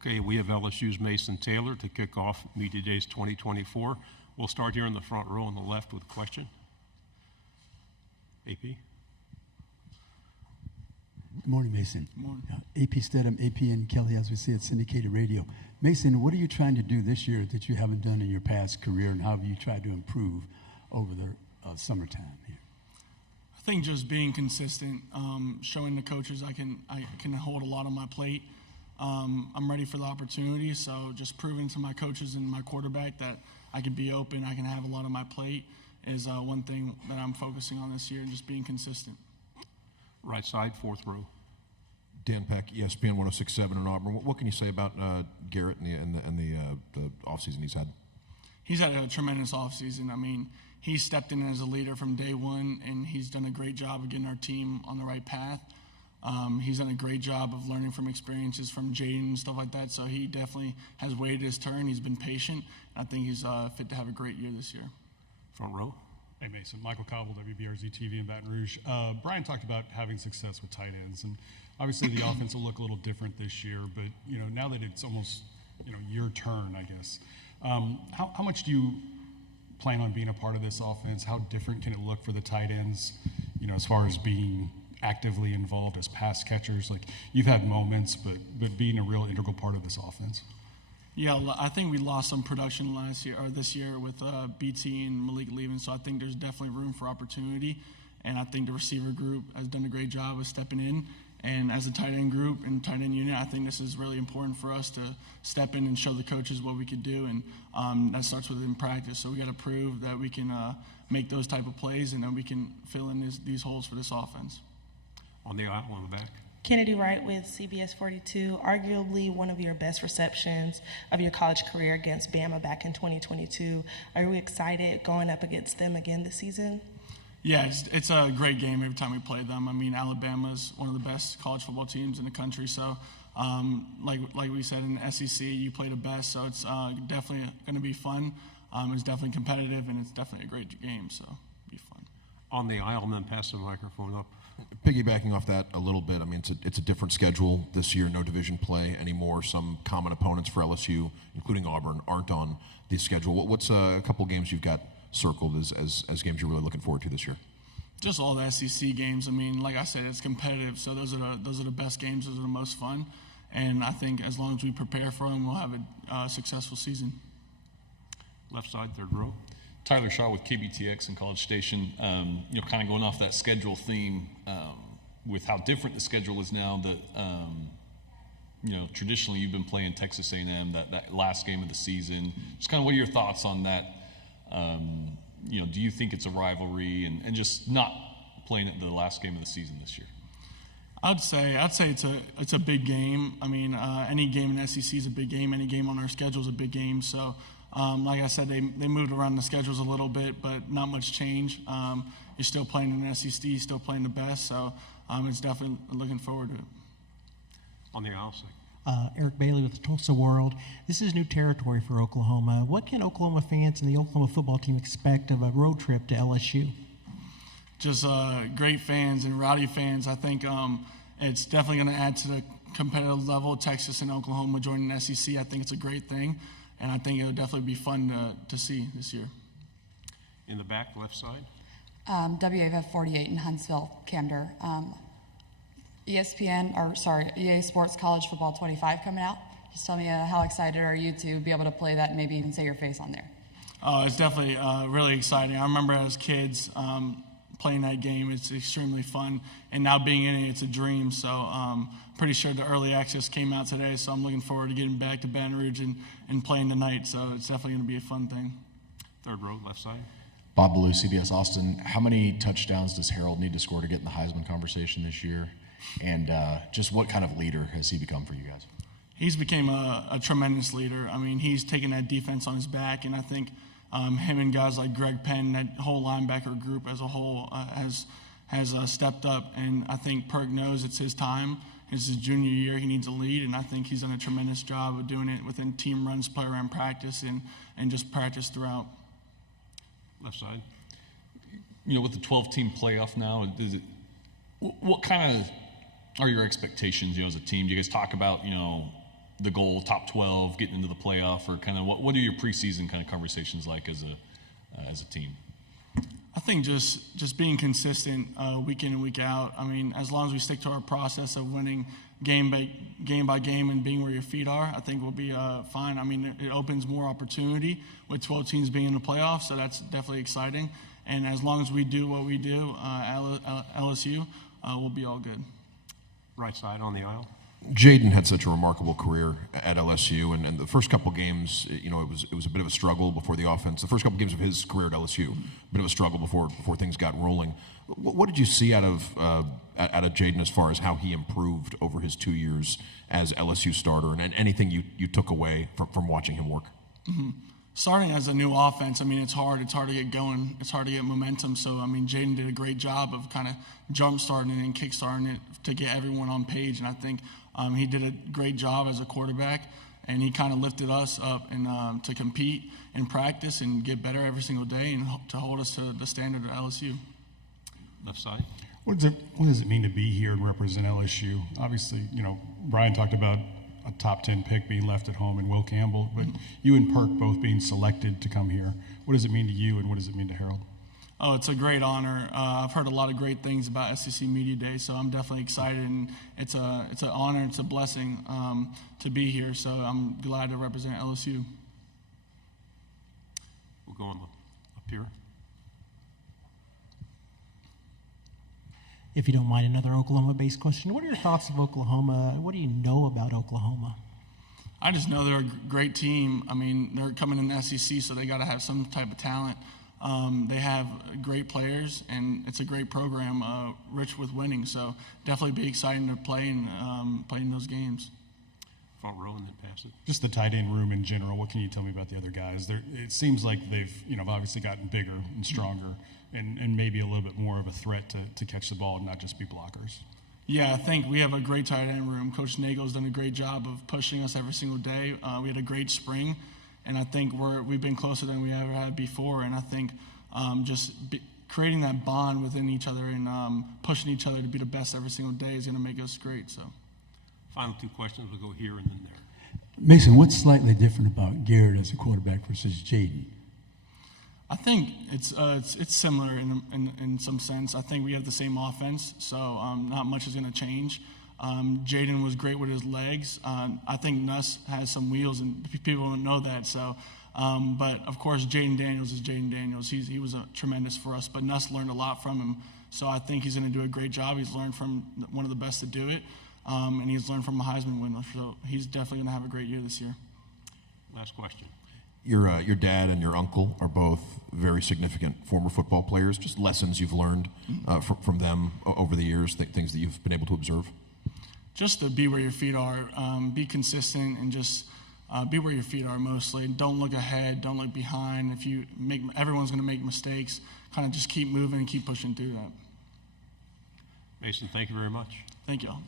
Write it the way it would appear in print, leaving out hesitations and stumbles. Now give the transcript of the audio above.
Okay, we have LSU's Mason Taylor to kick off Media Days 2024. We'll start here in the front row on the left with a question. AP. Good morning, Mason. Good morning. AP Stedham, AP and Kelly, as we see at syndicated radio. Mason, what are you trying to do this year that you haven't done in your past career, and how have you tried to improve over the summertime here? I think just being consistent, showing the coaches I can hold a lot on my plate. I'm ready for the opportunity, so just proving to my coaches and my quarterback that I can be open, I can have a lot on my plate is one thing that I'm focusing on this year, and just being consistent. Right side, fourth row. Dan Peck, ESPN 106.7 in Auburn. What can you say about Garrett and the offseason he's had? He's had a tremendous offseason. I mean, he stepped in as a leader from day one, and he's done a great job of getting our team on the right path. He's done a great job of learning from experiences from Jaden and stuff like that, so he definitely has waited his turn. He's been patient, and I think he's fit to have a great year this year. Front row. Hey, Mason. Michael Cobble, WBRZ TV in Baton Rouge. Brian talked about having success with tight ends, and obviously the offense will look a little different this year, but, now that it's almost, your turn, I guess, how much do you plan on being a part of this offense? How different can it look for the tight ends, as far as being actively involved as pass catchers? Like, you've had moments, but being a real integral part of this offense. Yeah, I think we lost some production this year with BT and Malik leaving, so I think there's definitely room for opportunity, and I think the receiver group has done a great job of stepping in. And as a tight end group and tight end unit, I think this is really important for us to step in and show the coaches what we could do, and that starts within practice. So we got to prove that we can make those type of plays, and then we can fill in these holes for this offense. On the aisle, on the back. Kennedy Wright with CBS 42, arguably one of your best receptions of your college career against Bama back in 2022. Are you excited going up against them again this season? Yeah, it's a great game every time we play them. I mean, Alabama's one of the best college football teams in the country, so like we said in the SEC, you play the best, so it's definitely going to be fun. It's definitely competitive, and it's definitely a great game, so it'll be fun. On the aisle, and then pass the microphone up. Piggybacking off that a little bit, I mean, it's a different schedule this year, no division play anymore. Some common opponents for LSU, including Auburn, aren't on the schedule. What's a couple games you've got circled as games you're really looking forward to this year? Just all the SEC games. I mean, like I said, it's competitive, so those are the best games. Those are the most fun, and I think as long as we prepare for them, we'll have a successful season. Left side, third row. Tyler Shaw with KBTX and College Station. Kind of going off that schedule theme, with how different the schedule is now. That traditionally you've been playing Texas A&M that last game of the season. Just kind of what are your thoughts on that? Do you think it's a rivalry and just not playing it the last game of the season this year? I'd say it's a big game. I mean, any game in the SEC is a big game. Any game on our schedule is a big game. So. Like I said, they moved around the schedules a little bit, but not much change. You're still playing in the SEC, still playing the best, so it's definitely looking forward to it. On the aisle side. Eric Bailey with the Tulsa World. This is new territory for Oklahoma. What can Oklahoma fans and the Oklahoma football team expect of a road trip to LSU? Just great fans and rowdy fans. I think it's definitely going to add to the competitive level. Texas and Oklahoma joining the SEC, I think it's a great thing. And I think it'll definitely be fun to see this year. In the back, left side. WAVF 48 in Huntsville, Camden. EA Sports College Football 25 coming out. Just tell me how excited are you to be able to play that and maybe even say your face on there? It's definitely really exciting. I remember as kids playing that game. It's extremely fun. And now being in it, it's a dream. So pretty sure the early access came out today, so I'm looking forward to getting back to Baton Rouge and playing tonight. So it's definitely going to be a fun thing. Third row, left side. Bob Ballou, CBS Austin. How many touchdowns does Harold need to score to get in the Heisman conversation this year? And just what kind of leader has he become for you guys? He's became a tremendous leader. I mean, he's taken that defense on his back, and I think him and guys like Greg Penn, that whole linebacker group as a whole has stepped up. And I think Perk knows it's his time. It's his junior year. He needs a lead, and I think he's done a tremendous job of doing it within team runs, play around practice, and just practice throughout. Left side. With the 12-team playoff now, what kind of are your expectations, as a team? Do you guys talk about, the goal, top 12, getting into the playoff, or kind of what are your preseason kind of conversations like as a team? I think just being consistent week in and week out. I mean, as long as we stick to our process of winning game by game and being where your feet are, I think we'll be fine. I mean, it opens more opportunity with 12 teams being in the playoffs, so that's definitely exciting. And as long as we do what we do at LSU, we'll be all good. Right side on the aisle. Jaden had such a remarkable career at LSU, and the first couple games, it was a bit of a struggle before the offense. The first couple games of his career at LSU, a bit of a struggle before things got rolling. What did you see out of Jaden as far as how he improved over his 2 years as LSU starter, and anything you took away from watching him work? Mm-hmm. Starting as a new offense, I mean, it's hard to get going. It's hard to get momentum. So, I mean, Jaden did a great job of kind of jump-starting it and kick-starting it to get everyone on page. And I think he did a great job as a quarterback, and he kind of lifted us up and to compete and practice and get better every single day and to hold us to the standard of LSU. Left side. What does it mean to be here and represent LSU? Obviously, Brian talked about a top 10 pick being left at home and Will Campbell, but you and Perk both being selected to come here. What does it mean to you, and what does it mean to Harold? Oh, it's a great honor. I've heard a lot of great things about SEC Media Day, so I'm definitely excited, and it's an honor, it's a blessing to be here. So I'm glad to represent LSU. We'll go on up here. If you don't mind, another Oklahoma-based question. What are your thoughts of Oklahoma? What do you know about Oklahoma? I just know they're a great team. I mean, they're coming in the SEC, so they got to have some type of talent. They have great players, and it's a great program, rich with winning. So definitely be exciting to play and play in those games. Front row and then pass it. Just the tight end room in general. What can you tell me about the other guys? It seems like they've obviously gotten bigger and stronger, and maybe a little bit more of a threat to catch the ball and not just be blockers. Yeah, I think we have a great tight end room. Coach Nagel's done a great job of pushing us every single day. We had a great spring, and I think we've been closer than we ever had before. And I think creating that bond within each other and pushing each other to be the best every single day is going to make us great. So, final two questions. We'll go here and then there. Mason, what's slightly different about Garrett as a quarterback versus Jaden? I think it's similar in some sense. I think we have the same offense, so not much is going to change. Jaden was great with his legs. I think Nuss has some wheels, and people don't know that. So, but of course, Jaden Daniels is Jaden Daniels. He was tremendous for us, but Nuss learned a lot from him. So I think he's going to do a great job. He's learned from one of the best to do it, and he's learned from a Heisman winner. So he's definitely going to have a great year this year. Last question. Your dad and your uncle are both very significant former football players. Just lessons you've learned from them over the years, things that you've been able to observe? Just to be where your feet are, be consistent, and just be where your feet are mostly. Don't look ahead, don't look behind. Everyone's going to make mistakes. Kind of just keep moving and keep pushing through that. Mason, thank you very much. Thank you all.